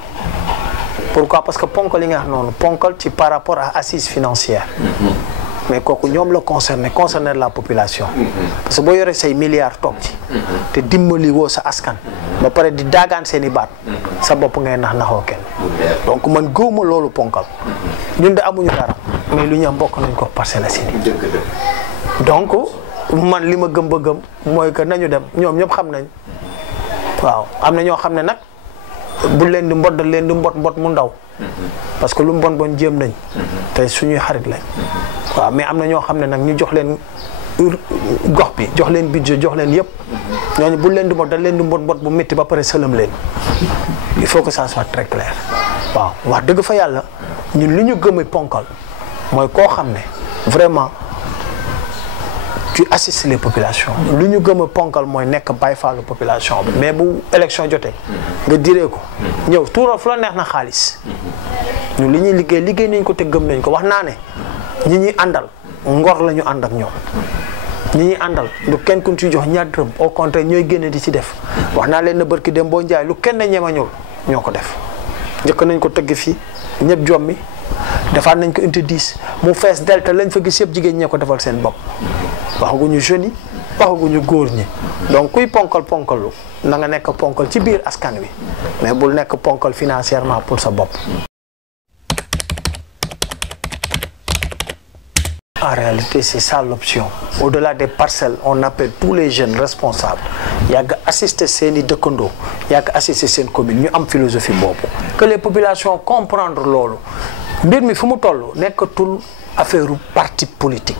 pourquoi parce que ponkal li nga wax noonu ponkal ci par rapport à assise financière mais kooku ñoom la concerné la population parce que boo yoree say milliards toog ci te dimbali woo sa askan ba pare di daagaan seeni baat sa bopp ngay naxoo kenn donc man gëwma loolu ponkal ñun de amuñu dara mais lu ñu am bokk nañ ko Parcelles Assainies donc man li ma gëm ba gëm mooy que nañu dem ñoom ñëpp xam nañ waaw am na ñoo xam ne nag bu leen di mbot da leen di mbot mu ndaw parce que lu mu bon jéem nañ te suñuy xarit lañ waaw mais am na ñoo xam ne nag ñu jox leen gox bi jox leen budget jox leen yëpp ñooñu bu leen di mbot da leen di mbot bu métti ba pare sëlëm leen il faut que ça soit très clair waaw wax dëgg fa yàlla ñun li ñu gëmee ponkal mooy koo xam ne vraiment tu assistes les populations lu ñu gëm a ponkal mooy nekk bàyyi faalu population bi mais bu élection jotee nga diree ko ñëw tuural fu la neex na xaalis ñun li ñuy liggéey nañ ko te gëm nañ ko wax naa ne ñi ñuy àndal ngor la ñu ànd ak ñoom ñi ñuy àndal lu kenn ku ci jox ñaar dërëm au contraire ñooy génne di ci def wax naa leen na barki dem boo njaay lu kenn ñema ñëw ñoo ko def njëkk nañ ko tëgg fii ñëpp jommi defaat nañ ko unité 10 mu fees delta lañ fa gis yëpp jigéen ñee ko defal seen bopp waxaguñu jeunes yi waxaguñu góor ñi donc kuy ponkalu na nga nekk ponkal ci biir askan wi mais bul nekk ponkal financièrement pour sa bopp. En réalité, c'est ça l'option. Au-delà des parcelles, on appelle tous les jeunes responsables. Il y a assister seeni dëkkandoo, il y a assister seen commune, ñu am philosophie boobu. Que les populations comprendre loolu. Mbir mi fu mu toll nekkatul affaire parti politique.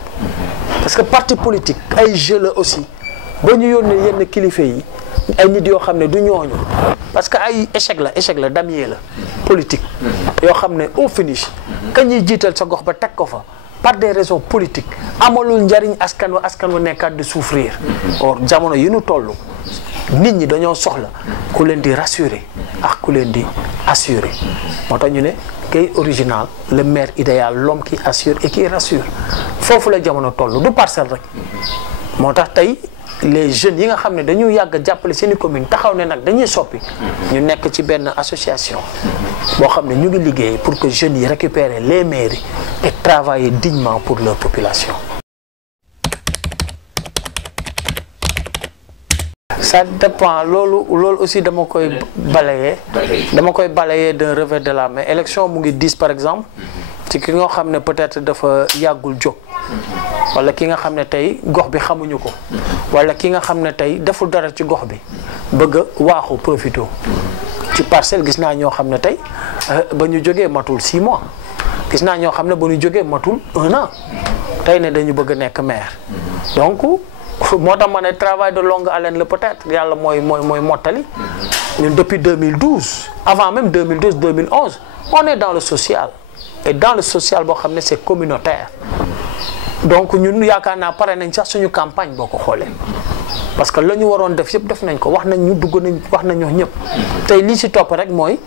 Parce que parti politique ay jeu la aussi. Ba ñu yónnee yenn kilifa yi ay nit yoo xam ne du ñooñu. Parce que ay échec la damier la politique. yoo xam ne au finish ka ñuy jiital sa gox ba teg ko fa. Par des raisons politiques amalul njariñ askan wa nekkaat di souffrir. Or jamono yi ñu toll nit ñi dañoo soxla ku leen di rassurer ak ku leen di assurer moo tax ñu ne kay original le maire idéal l'homme qui assure et qui rassure foofu la jamono toll du parcelle rek moo tax tey les jeunes yi nga xam ne dañu yàgg jàppale seeni commune taxaw ne nag dañuy soppi ñu nekk ci benn association boo xam ne ñu ngi liggéey pour que jeunes yi récupérer les mairies et travailler dignement pour leur population. Ça dépend loolu aussi dama koy balayer d'un revers de la main. Élection mu ngi 10 par exemple ci ki nga xam ne peut-être dafa yàggul jóg wala ki nga xam ne tey gox bi xamuñu ko wala ki nga xam ne tey deful dara ci gox bi bëgg a waaxu profité ci parcelle gis naa ñoo xam ne tey ba ñu jógee matul 6 mois gis naa ñoo xam ne ba ñu jógee matul 1 an tey ne dañu bëgg a nekk maire donc moo tax ma ne travail de longue haleine la peut-être yàlla mooy mottali ñun depuis 2012 avant même 2012 2011 on est dans le social et dans le social boo xam ne c'est communautaire donc ñun yaakaar naa pare nañ sax suñu campagne boo ko xoolee parce que la ñu waroon def yëpp def nañ ko wax nañ ñu dugg nañ wax nañu ñëpp tey li ci topp rek mooy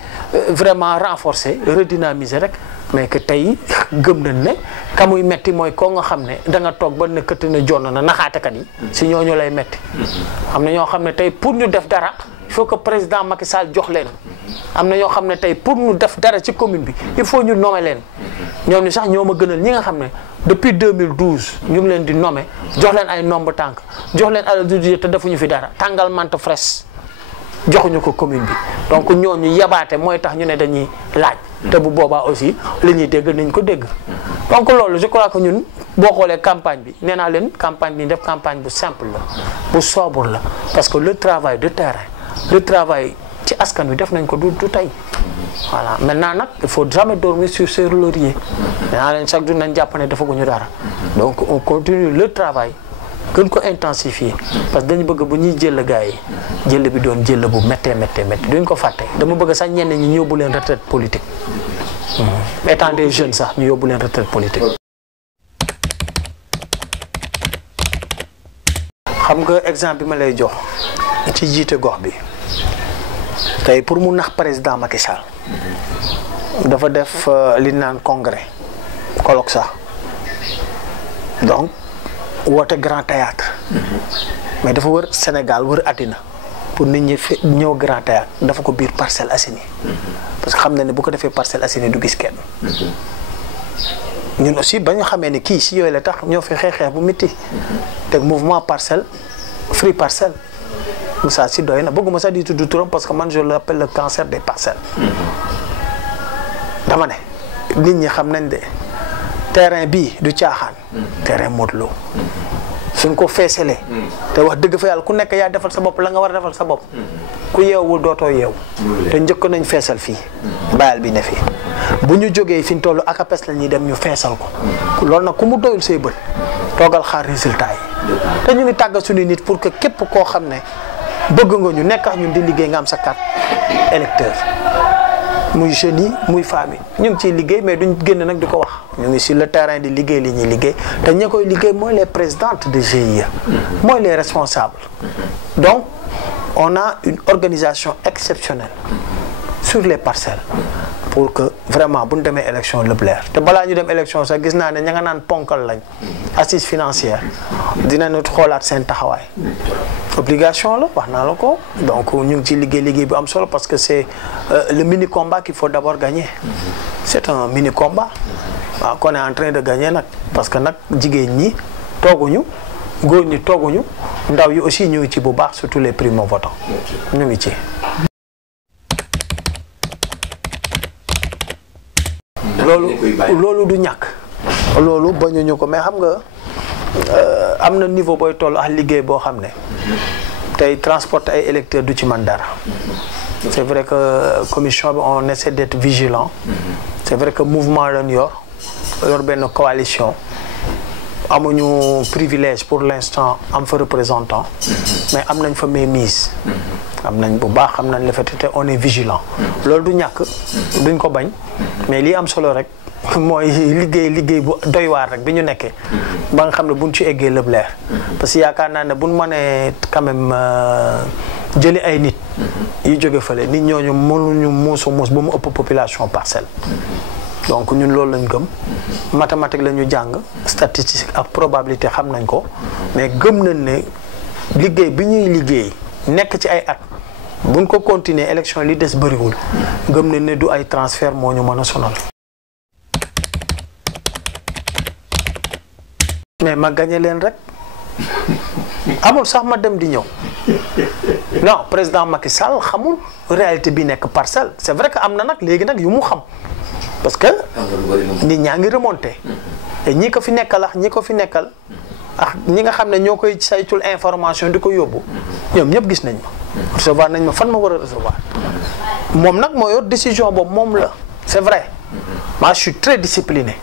vraiment renforcer redynamiser rek mais que tey gëm nañ ne ka muy metti mooy koo nga xam ne da nga toog ba ne këtt na jonn na naxaatekat yi si ñooñu lay metti am na ñoo xam ne tey pour ñu def dara il faut que président Macky Sall jox leen am na ñoo xam ne tey pour ñu def dara ci commune bi il faut ñu nommer leen ñoom ni sax ñoo ma gënal ñi nga xam ne depuis 2012 ñu ngi leen di nommer jox leen ay nombre tànk jox leen alal du te defuñu fi dara tàngal mante fraîche joxuñu ko commune bi donc ñooñu yabaate mooy tax ñu ne dañuy laaj te bu boobaa aussi li ñuy dégg nañ ko dégg donc loolu je crois que ñun boo xoolee campagne bi nee naa leen campagne bi def campagne bu simple la bu sobre la parce que le travail de terrain le travail ci askan wi def nañ ko du tey voilà maintenant nag il faut jamais dormir sur ses lauriers nee naa leen chaque jour nañ jàpp ne defaguñu dara donc on continue le travail gën ko intensifier parce que dañu bëgg bu ñuy jël gars yi jël bi doon jël bu méttee duñ ko fàtte dama bëgg sax ñenn ñi ñu yóbbu leen retraite politique étant des jeunes sax ñu yóbbu leen retraite politique. xam nga exemple bi ma lay jox ci jiite gox bi tey pour mu nax président Macky Sall dafa def li naan congrès colloque sax donc woote grand théâtre mais dafa wër Sénégal wër àddina pour nit ñi ñëw grand théâtre dafa ko biir Parcelles Assainies parce que xam na ne bu ko defee Parcelles Assainies du gis kenn ñun aussi ba ñu xamee ne kii si yooyu la tax ñoo fi xeex bu métti teg mouvement parcelle free parcelle Moussa si doy na bëgguma sax di tudd turam parce que man je l'appelle le cancer des parcelles dama ne nit ñi xam nañ de terrain bii du caaxaan terrain Modou Lo suñ ko feesalee te wax dëgg fa yàlla ku nekk yaa defal sa bopp la nga war a defal sa bopp ku yeewul dootoo yeewu te njëkk nañ feesal fii bayal bi ne fii bu ñu jógee fi ñu toll akapes la ñuy dem ñu feesal ko loolu nag ku mu doyul say bët toogal xaar résultat yi te ñu ngi tàggat suñu nit pour que képp koo xam ne bëgg nga ñu nekk ak ñun di liggéey nga am sa carte électeur muy jeunes yi muy femmes yi ñu ngi ciy liggéey mais duñ génn nag di ko wax ñu ngi sur le terrain di liggéey li ñuy liggéey te ña koy liggéey mooy les présidentes de GIE mooy les responsables donc on a une organisation exceptionnelle sur les parcelles pour que vraiment bu ñu demee élection lépp leer te balaa ñu dem élection sax gis naa ne ña nga naan ponkal lañ assise financière dinañu xoolaat seen taxawaay obligation la wax naa la ko donc ñu ngi ci liggéey bu am solo parce que c'est le mini combat qu'il faut d'abord gagner c'est un mini combat waaw qu'on est en train de gagner nag parce que nag jigéen ñi tooguñu góor ñi tooguñu ndaw yi aussi ñu ngi ci bu baax surtout les primo-votants ñu ngi ci. loolu du ñàkk loolu bañuñu ko mais xam nga am na niveau booy toll ak liggéey boo xam ne tey transporter ay électeurs du ci man dara c'est vrai que commission bi on essaie d'être vigilant c'est vrai que mouvement lañ yor benn coalition amuñu privilège pour l'instant am fa représentant mais am nañ fa mainmise am nañ bu baax xam nañ la fa te on est vigilant loolu du ñàkk duñ ko bañ mais lii am solo rek mooy liggéey bu doy waar rek bi ñu nekkee ba nga xam ne buñ ci eggee lépp leer parce que yaakaar naa ne buñ mënee quand même jëli ay nit yi jóge fële nit ñooñu mënuñu muus ba mu ëpp population Parcelles donc ñun loolu lañ gëm mathématique la ñu jàng statistique ak probabilité xam nañ ko mais gëm nañ ne liggéey bi ñuy liggéey nekk ci ay at buñ ko continuer élection li des bëriwul gëm nañ ne du ay transfert moo ñu mën a sonal. mais ma gagné leen rek amul sax ma dem di ñëw non président Macky Sall xamul réalité bi nekk Parcelles c'est vrai que am na nag léegi nag yu mu xam. parce que nit ñaa ngi remonté te ñi ko fi nekkal ak ñi ko fi nekkal ak ñi nga xam ne ñoo koy saytul information di ko yóbbu ñoom ñëpp gis nañ ma recevoir nañ ma fan ma war a recevoir moom nag moo yor décision boobu moom la c'est vrai moi je suis très discipliné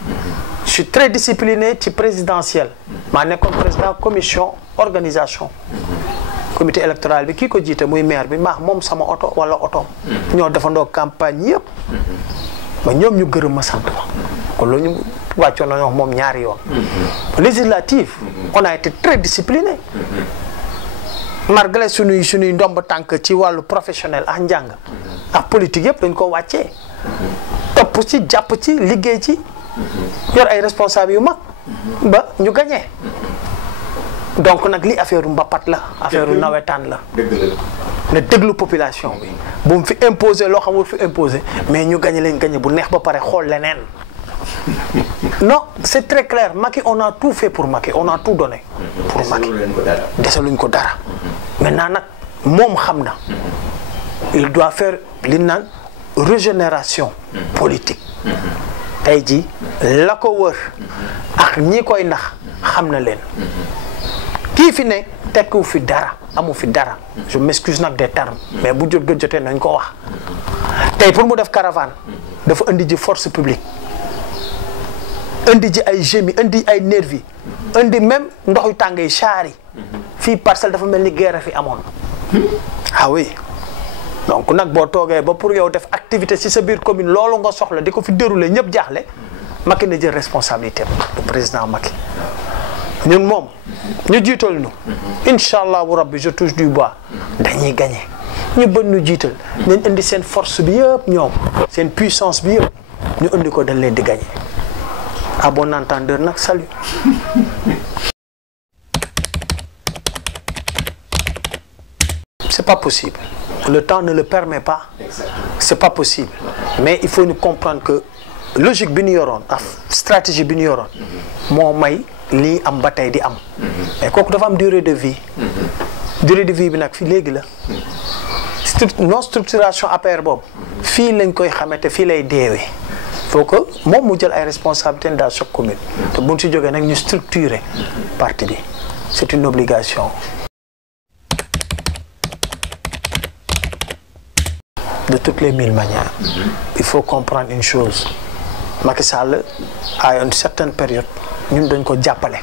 ci présidentielle maa nekkoon président commission organisation comité électoral bi kii ko jiite muy maire bi maa moom sama oto wala otoom ñoo defandoo campagne yëpp ba ñoom ñu gërëm ma sant ma kon loolu ñu wàccoon nañoo moom ñaari yoon. législative on a été très discipliné malgré suñuy ndomb tànk ci wàllu professionnel ak njàng ak politique yëpp dañ ko wàccee topp ci jàpp ci liggéey ci yor ay responsables yu mag ba ñu gagné donc nag li affaire mbapat la affaire nawetaan la. ne déglu population bi bu mu fi imposer loo xamul fi imposer mais ñu gagné leen gagné bu neex ba pare xool leneen non c'est très clair Macky on a tout fait pour Macky on a tout donné pour Macky desaluñ ko dara maintenant nag moom xam na il doit faire li naan régénération politique tey ji la ko wër ak ñi koy nax xam na leen kii fi ne tekkiwu fi dara amu fi dara je m'excuse nag des termes mais bu jot gën jotee nañ ko wax tey pour mu def caravane dafa indi ji force publique indi ji ay gémi indi ay nervi indi même ndox yu tàng yi char yi fii Parcelles dafa mel ni guerre fi amoon ah oui donc nag boo toogee ba pour yow def activité ci sa biir commune loolu nga soxla di ko fi dérouler ñëpp jaaxle Macky na jël responsabilité le président Macky ñun moom ñu jiital ñu incha allahu rabbi je touche du bois dañuy gagné ñu bën ñu jiital nañ indi seen force bi yëpp ñoom seen puissance bi yëpp ñu indi ko dañ leen di gagné à bon entendeur nag salut. C'est pas possible le temps ne le permet pas c'est pas possible mais il faut ñu comprendre que logique bi ñu yoroon ak stratégie bi ñu yoroon moo may lii am ba tey di am mais kooku dafa am durée de vie bi nag fii léegi la non structuration APR boobu fii lañ koy xamante fii lay deewee faut que moom mu jël ay responsabilités dans chaque commune te buñ si jógee nag ñu structurer parti bi c'est une obligation. De toutes les mille manières il faut comprendre une chose Macky Sall à une certaine période ñun dañ ko jàppale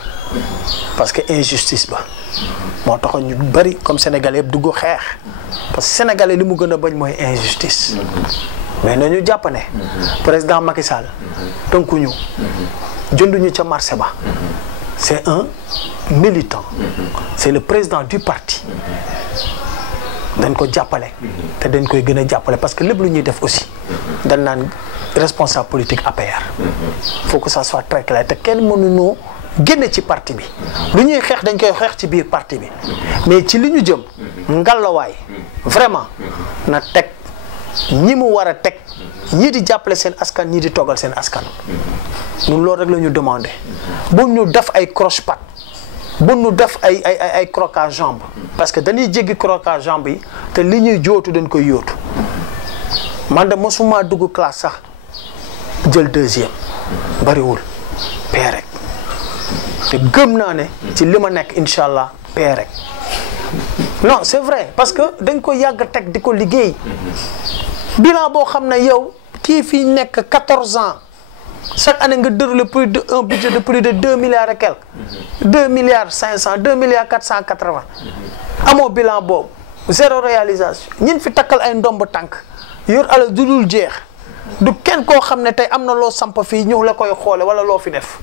parce que injustice ba moo taxoon ñu bari comme sénégalais yëpp dugg xeex parce que sénégalais li mu gën a bañ mooy injustice mais nañu jàpp ne président Macky Sall tënkuñu jënduñu ca marché ba c'est un militant c'est le président du parti dañ ko jàppale te dañ koy gën a jàppale parce que lépp lu ñuy def aussi dañ naan responsable politique APR. Faut que ça soit très clair te kenn mënuñoo génne ci parti bi lu ñuy xeex dañ koy xeex ci biir parti bi mais ci li ñu jëm ngalawaay vraiment na teg ñi mu war a teg ñii di jàppale seen askan ñii di toggal seen askan ñun loolu rek la ñu demandé bu ñu def ay croche-patte bu ñu def ay croc à jambe parce que dañuy jéggi croc à jambe yi te li ñuy jootu dañ koy yóotu man de mosuma dugg classe sax jël deuxième bariwul pee rek te gëm naa ne ci li ma nekk incha allah pee rek non c'est vrai parce que dañ ko yàgg teg di ko liggéey bilan boo xam ne yow kii fii nekk 14 ans chaque année nga déroulé plus de un budget de plus de 2 milliards et quelques 2 milliards 500 2 milliards 480 amoo bilan boobu zéro réalisation ñin fi takkal ay ndomb tànk yor alal du dul jeex du kenn koo xam ne tey am na loo samp fii ñëw la koy xoole wala loo fi def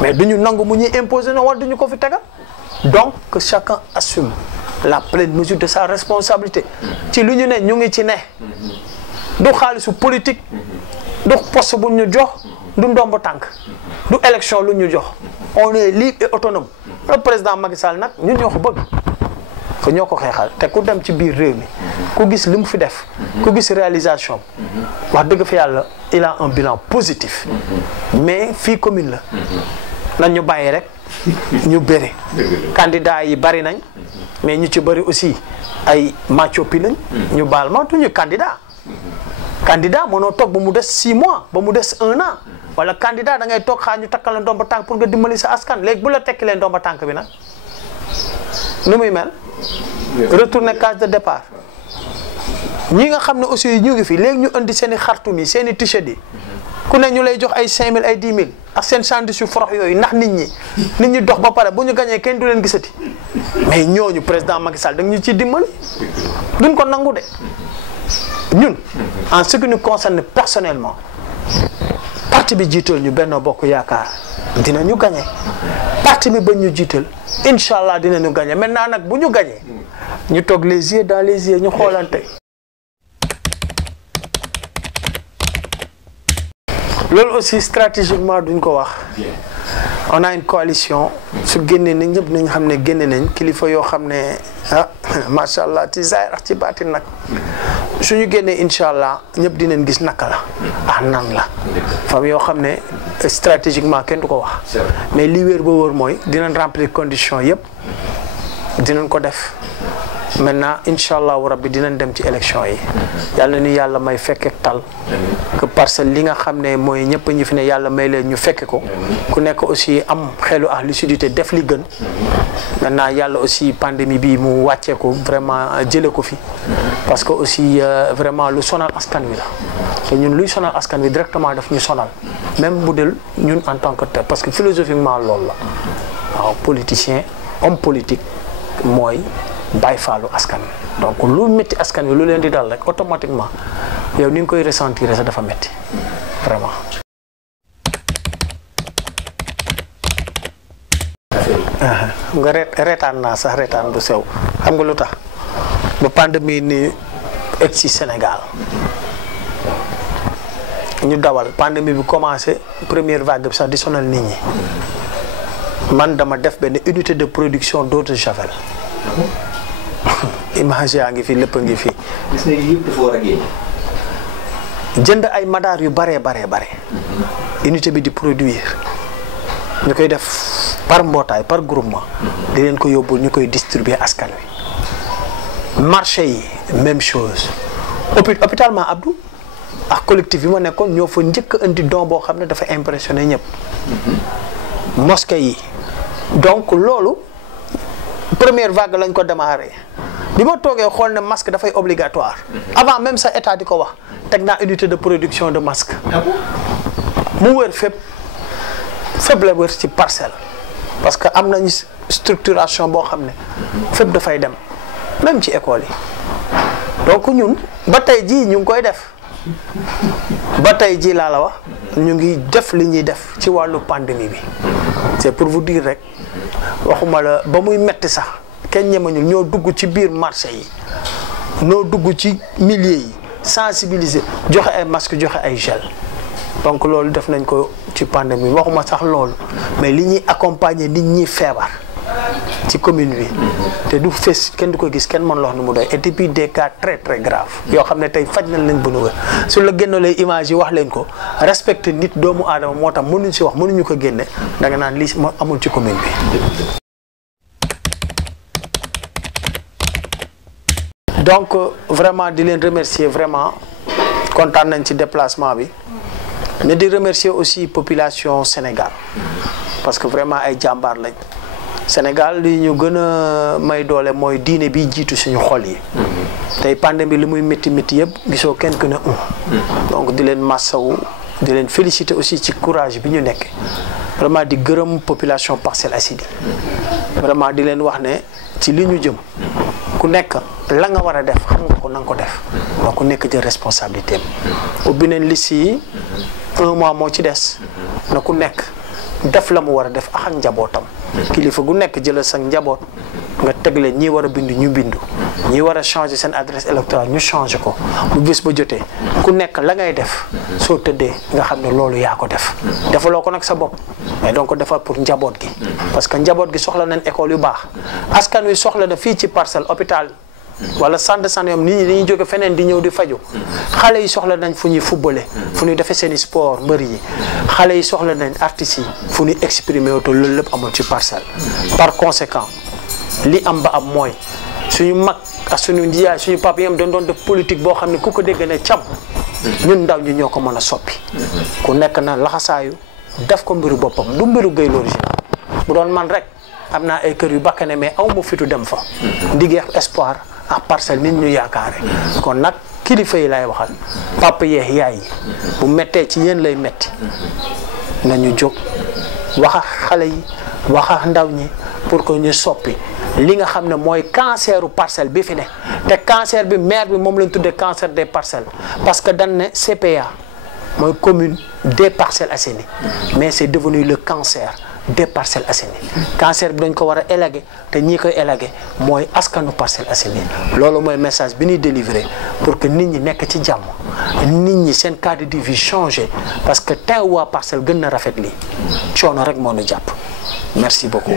mais duñu nangu mu ñuy imposer na wala duñu ko fi tegal donc que chacun assume la pleine mesure de sa responsabilité ci lu ñu ne ñu ngi ci ne du xaalisu politique du poste bu ñu jox du ndomb tànk du élection lu ñu jox on est libre et autonome le président Macky Sall nag ñun ñoo ko bëgg que ñoo ko xeexal te ku dem ci biir réew mi ku gis li mu fi def ku gis réalisation wax dëgg fa yàlla il a un bilan positif mais fii commune la nañ ñu bàyyi rek ñu bëri candidat yi bari nañ mais ñu ci bëri aussi ay macopi lañ ñu baal ma tuñu candidat mënoo toog ba mu des 6 mois ba mu des 1 an wala candidat da ngay toog xaar ñu takkal la ndomba tànk pour nga dimbali sa askan léegi bu la tekki leen ndomba tànk bi nag nu muy mel retourner case de départ ñi nga xam ne aussi ñu ngi fi léegi ñu indi seen i xartum yi seen i t-shirt yi ku ne ñu lay jox ay 5000 ay 10 000 ak seen sandwich yu forox yooyu ndax nit ñi dox ba pare bu ñu gañee kenn du leen gisati mais ñooñu président Macky Sall da ñu ciy dimbali duñ ko nangu de ñun en ce qui nous concerne personnellement parti bi jiital ñu Benno Bokk Yaakaar dinañu gagné parti bi ba ñu jiital incha allah dinañu gagné maintenant nag bu ñu gagné ñu toog les yeux dans les yeux ñu xoolante. loolu aussi stratégiquement duñ ko wax on a une coalition su génnee nañ ñëpp nañ xam ne génne nañ kilifa yoo xam ne ah macha allah ci zaahir ak ci baatin nag suñu génnee incha allah ñëpp dinañ gis naka la ah nan la fam yoo xam ne stratégiquement kenn du ko wax mais li wér ba wóor mooy dinañ remplir conditions yëpp dinañ ko def maintenant incha allahu rabbi dinañ dem ci élection yi yàlla ni yàlla may fekke tal que parce que li nga xam ne mooy ñëpp ñi fi ne yàlla may leen ñu fekke ko ku nekk aussi am xelu ak lucidité def li gën maintenant yàlla aussi pandémie bi mu wàccee ko vraiment jële ko fi parce que aussi vraiment lu sonal askan wi la te ñun luy sonal askan wi directement daf ñu sonal même bu del ñun en tant que tel parce que philosophiquement loolu la waaw politicien homme politique mooy bàyyi faalu askan wi donc lu métti askan wi lu leen di dal rek automatiquement yow ni nga koy ressentir sax dafa métti vraiment. nga reetaan naa sax reetaan bu sew xam nga lu tax ba pandémie ni egg ci Sénégal ñu dawal pandémie bi commencé première vague bi sax di sonal nit ñi man dama def benn unité de production d'eau de javel. image yaa ngi fi lépp a ngi fi. gis nga yëpp dafa war a génn. jënd ay madaar yu bare. unité bi di produire ñu koy def par mbootaay par groupement. di leen ko yóbbul ñu koy distribuer askan wi. marché yi même chose. hôpital Ma Abdou ak collectif yi ma nekkoon ñoo fa njëkk a indi don boo xam ne dafa impressionné ñëpp. mosquée yi donc loolu. première vague lañ ko démarré bi ma toogee xool ne masque dafay obligatoire avant même sa état di ko wax teg naa unité de production de masque mu wër fépp la wër ci parcelle parce que am nañu structuration boo xam ne fépp dafay dem même ci école yi donc ñun ba tey jii ñu ngi koy def ba tey jii laa la wax ñu ngi def li ñuy def ci wàllu pandémie bi c'est pour vous dire rek waxuma la ba muy metti sax kenn ñemañul ñoo dugg ci biir marché yi ñoo dugg ci milieu yi sensibiliser joxe ay masque joxe ay gel donc loolu def nañ ko ci pandémie waxuma sax loolu mais li ñuy accompagner nit ñi feebar ci commune bi te du fes kenn du ko gis kenn mën la wax ni mu doy et puis des cas très très graves yoo xam ne tey faj nañ leen bu nu wér su la génnalee image yi wax leen ko respecté nit doomu aadama moo tax mënuñ si wax mënuñu ko génne da nga naan lii amul ci commune bi. donc vraiment di leen remercier vraiment kontaan nañ ci déplacement bi mais di remercier aussi population Sénégal parce que vraiment ay jàmbaar lañ. Sénégal li ñu gën a may doole mooy diine bi jiitu suñu xol yi tey pandémie bi li muy métti métti yëpp gisoo kenn ku ne donc di leen massawu di leen féliciter aussi ci courage bi ñu nekk vraiment di gërëm population Parcelles Assainies vraiment di leen wax ne ci li ñu jëm ku nekk la nga war a def xam nga ko na nga ko def donc ku nekk jël responsabilité am ubbi nañ liste yi 1 mois moo ci des na ku nekk def la mu war a def ak njabootam kilifa gu nekk jëlal sa njaboot nga teg leen ñi war a bindu ñu bindu ñi war a changer seen adresse électorale ñu changer ko bu bés ba jotee ku nekk la ngay def soo tëddee nga xam ne loolu yaa ko def defaloo ko nag sa bopp mais donc defal pour njaboot gi parce que njaboot gi soxla nañ école yu baax askan wi soxla na fii ci Parcelles hôpital wala centre de santé yom nit ñi dañuy jóge feneen di ñëw di faju xale yi soxla nañ fu ñuy footballé fu ñuy defee seeni sport mbër yi xale yi soxla nañ artistes yi fu ñuy exprimer wu te loolu lépp amul ci Parcelles par conséquent li am ba am mooy suñu mag ak suñu njiyaay suñu papa yam dañ doon def politique boo xam ne ku ko dégg ne cam ñun ndaw ñi ñoo ko mën a soppi ku nekk na laxasaayu def ko mbiru boppam du mbiru Gueye l'original bu doon man rek am naa ay kër yu bakkane mais aw ma fitu dem fa ndigeex espoir ak Parcelles nit ñu yaakaare kon nag kilifa yi lay waxal papa yeex yaay yi bu méttee ci yéen lay métti nañu jóg wax ak xale yi wax ak ndaw ñi pour que ñu soppi li nga xam ne mooy canceru Parcelles bi fi ne te cancer bi maire bi moom lañ tuddee cancer des Parcelles parce que dañ ne CPA mooy commune des Parcelles Assainies mais c'est devenu le cancer des Parcelles Assainies cancer bi dañ ko war a élaguer te ñi koy élaguer mooy askanu Parcelles Assainies loolu mooy message bi ñuy délivrer pour que nit ñi nekk ci jàmm nit ñi seen cadre de vie changé parce que tey waa Parcelles gën na rafet lii coono rek moo ñu jàpp merci beaucoup.